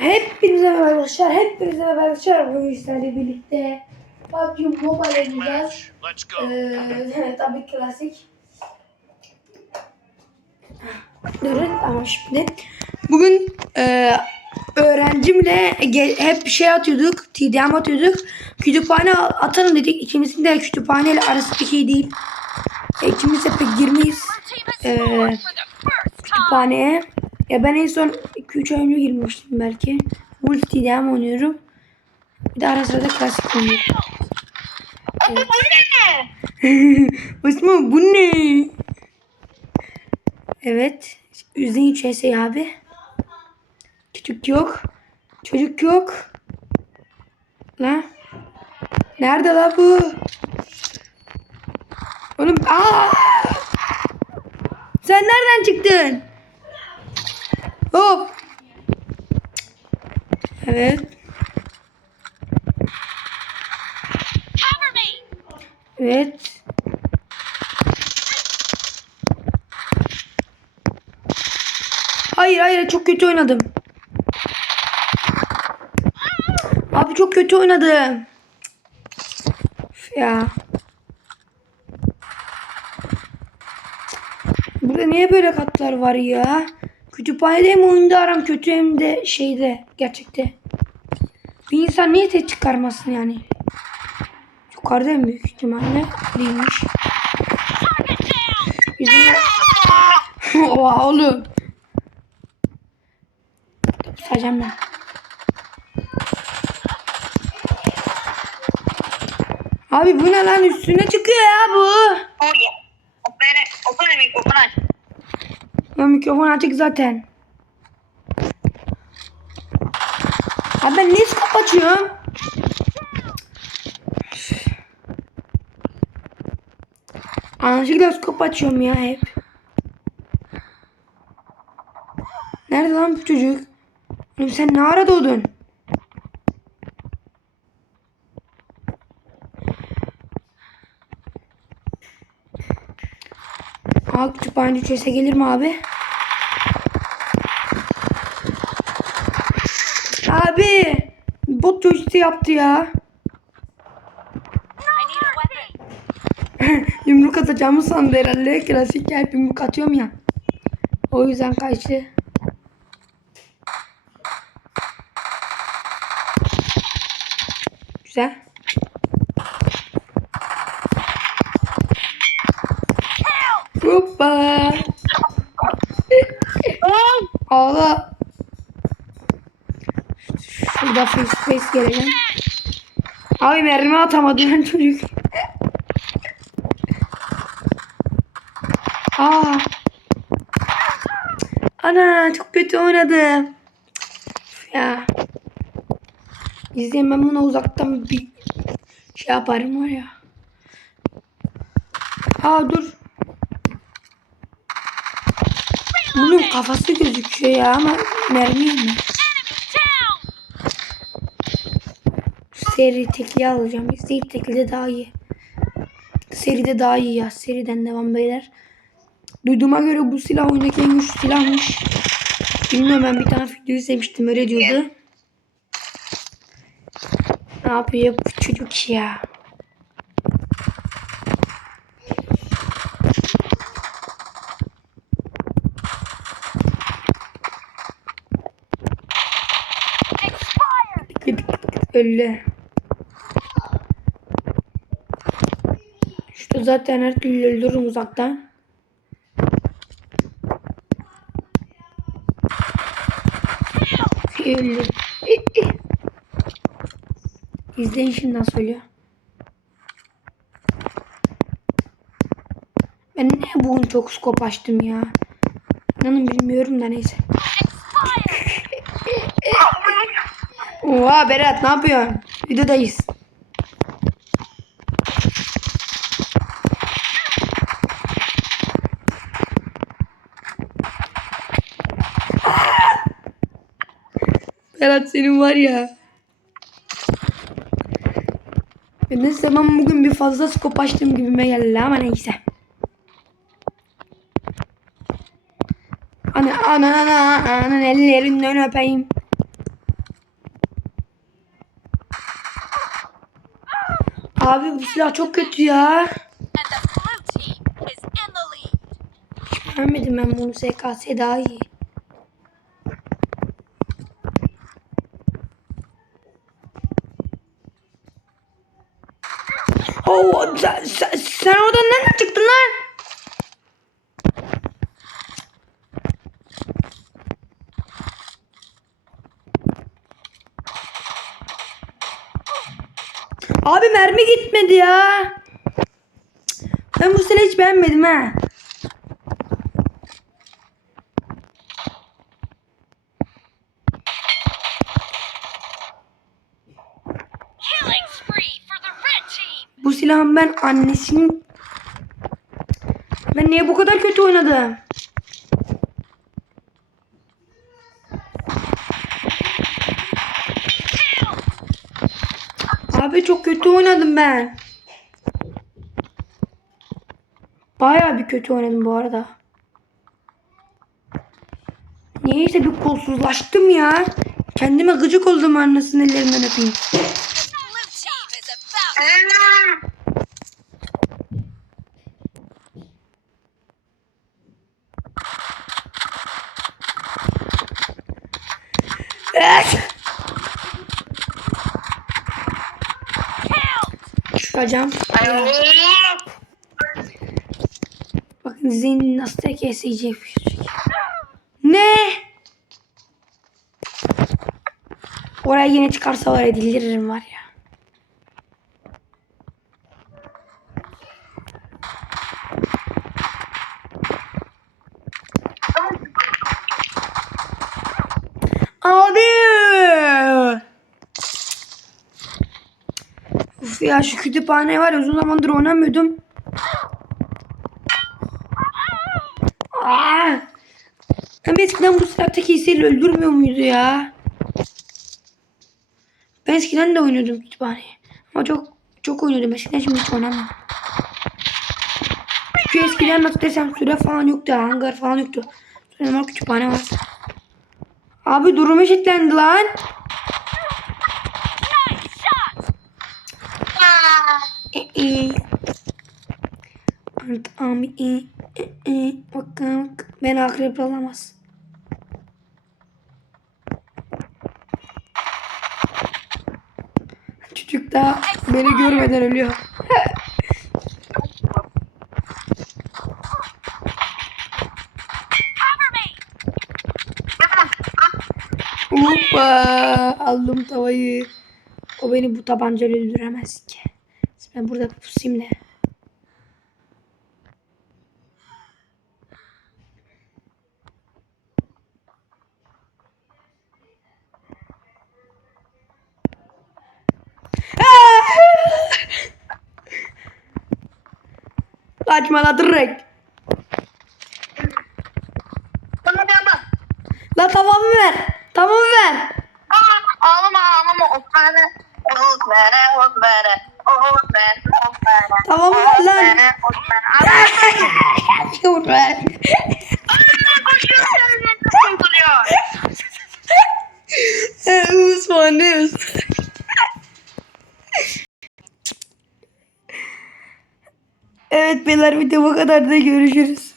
Hepinize merhaba arkadaşlar. Hepinize merhaba arkadaşlar. Bugün sizlerle birlikte PUBG Mobile oynayacağız. Ee, tabii klasik. Durun tamam şimdi. Bugün e, öğrencimle hep şey atıyorduk. TDM atıyorduk. Kütüphane atalım dedik. İkimizin de kütüphaneyle arası pek iyi değil. E, İkimiz de pek girmeyiz. E, kütüphaneye. Ya ben en son 2-3 ay önce girmiştim belki. Multi TDM oynuyorum. Bir de ara sırada klasik oynuyorum. Evet. Osman bu ne? Evet. Üzdeyin CS abi. Çocuk yok. Çocuk yok. La. Nerede la bu? Oğlum aa! Sen nereden çıktın? Hop. Evet. Evet. Hayır hayır çok kötü oynadım. Abi çok kötü oynadım. Üf Ya. Burada niye böyle katlar var ya? Kütüphanede hem oyunda aram kötü hem de şeyde gerçekte. Bir insan niye ses çıkarmasın yani? Yukarıda en büyük ihtimalle değilmiş. Bizim Oha oğlum. Sayacağım ben. Abi bu ne lan üstüne çıkıyor ya bu. Oh yeah. Open it. Open it. Ya mikrofon açık zaten. Abi ben niye skop açıyorum? Anlaşıkla skop açıyorum ya hep. Nerede lan bu çocuk? Oğlum sen ne ara doğdun? Aa kütüphane düşese gelir mi abi? Abi bot coştu yaptı ya. Yumruk atacağımı sandı herhalde. Klasik hep yumruk atıyorum ya. O yüzden kaçtı. Güzel. Hoppa. Şurada face face geleceğim. Abi mermi atamadı lan çocuk. Aa. Ana çok kötü oynadım. Ya. İzleyin ben bunu uzaktan bir şey yaparım var ya. Aa dur. Bunun kafası gözüküyor ya ama mermi mi? Seri tekli alacağım. Seri tekli de daha iyi. Seride daha iyi ya. Seriden devam beyler. Duyduğuma göre bu silah oyundaki en güçlü silahmış. Bilmiyorum ben bir tane video izlemiştim öyle diyordu. Ne yapıyor bu çocuk ya? Öyle. Zaten her türlü öldürürüm uzaktan. Öldü. İzleyin şimdi nasıl ölüyor. Ben ne bugün çok skop açtım ya. İnanın bilmiyorum da neyse. Oha Berat ne yapıyorsun? Videodayız. Berat senin var ya. ya neyse ben bugün bir fazla skop açtım gibime geldi ama neyse. Ana ana ana ana ellerinden öpeyim. Abi bu silah çok kötü ya. Hiç beğenmedim ben bunu SKS daha iyi. Oo, sen, sen, sen oradan nereden çıktın lan? Abi mermi gitmedi ya. Ben bu sene hiç beğenmedim ha. Silahın ben annesinin... Ben niye bu kadar kötü oynadım? Abi çok kötü oynadım ben. Bayağı bir kötü oynadım bu arada. Niyeyse bir kolsuzlaştım ya. Kendime gıcık oldum annesinin ellerinden öpeyim. Kill. Şuracağım. Bakın Zeyn'in nasıl tek yiyecek. Ne? Oraya yine çıkarsa var ya deliririm var ya. Abi. Ya şu kütüphane var uzun zamandır oynamıyordum. Aa! Hem eskiden bu silah hissiyle öldürmüyor muydu ya? Ben eskiden de oynuyordum kütüphaneyi. Ama çok çok oynuyordum eskiden şimdi hiç oynamıyorum. Çünkü eskiden nasıl desem süre falan yoktu. Hangar falan yoktu. Sonra kütüphane var. Abi durum eşitlendi lan. Ee, Ant ami e e e bakalım ben akrep olamaz. Çocuk da beni görmeden ölüyor. Hoppa aldım tavayı. O beni bu tabancayla öldüremez ki. Ben burada pusayım da. Kaçma la direkt. Bana bir adam. La tavamı ver. Tavamı ver. Aa, Ağlama ağlama Osman'ı. Osman'ı Osman'ı. Osman Osman'ı. Tamam lan. Osman'ı Osman'ı. Yavrum ver. Aa, koşuyor. Nasıl buluyor? Osman ne Osman? Evet beyler video bu kadar da görüşürüz.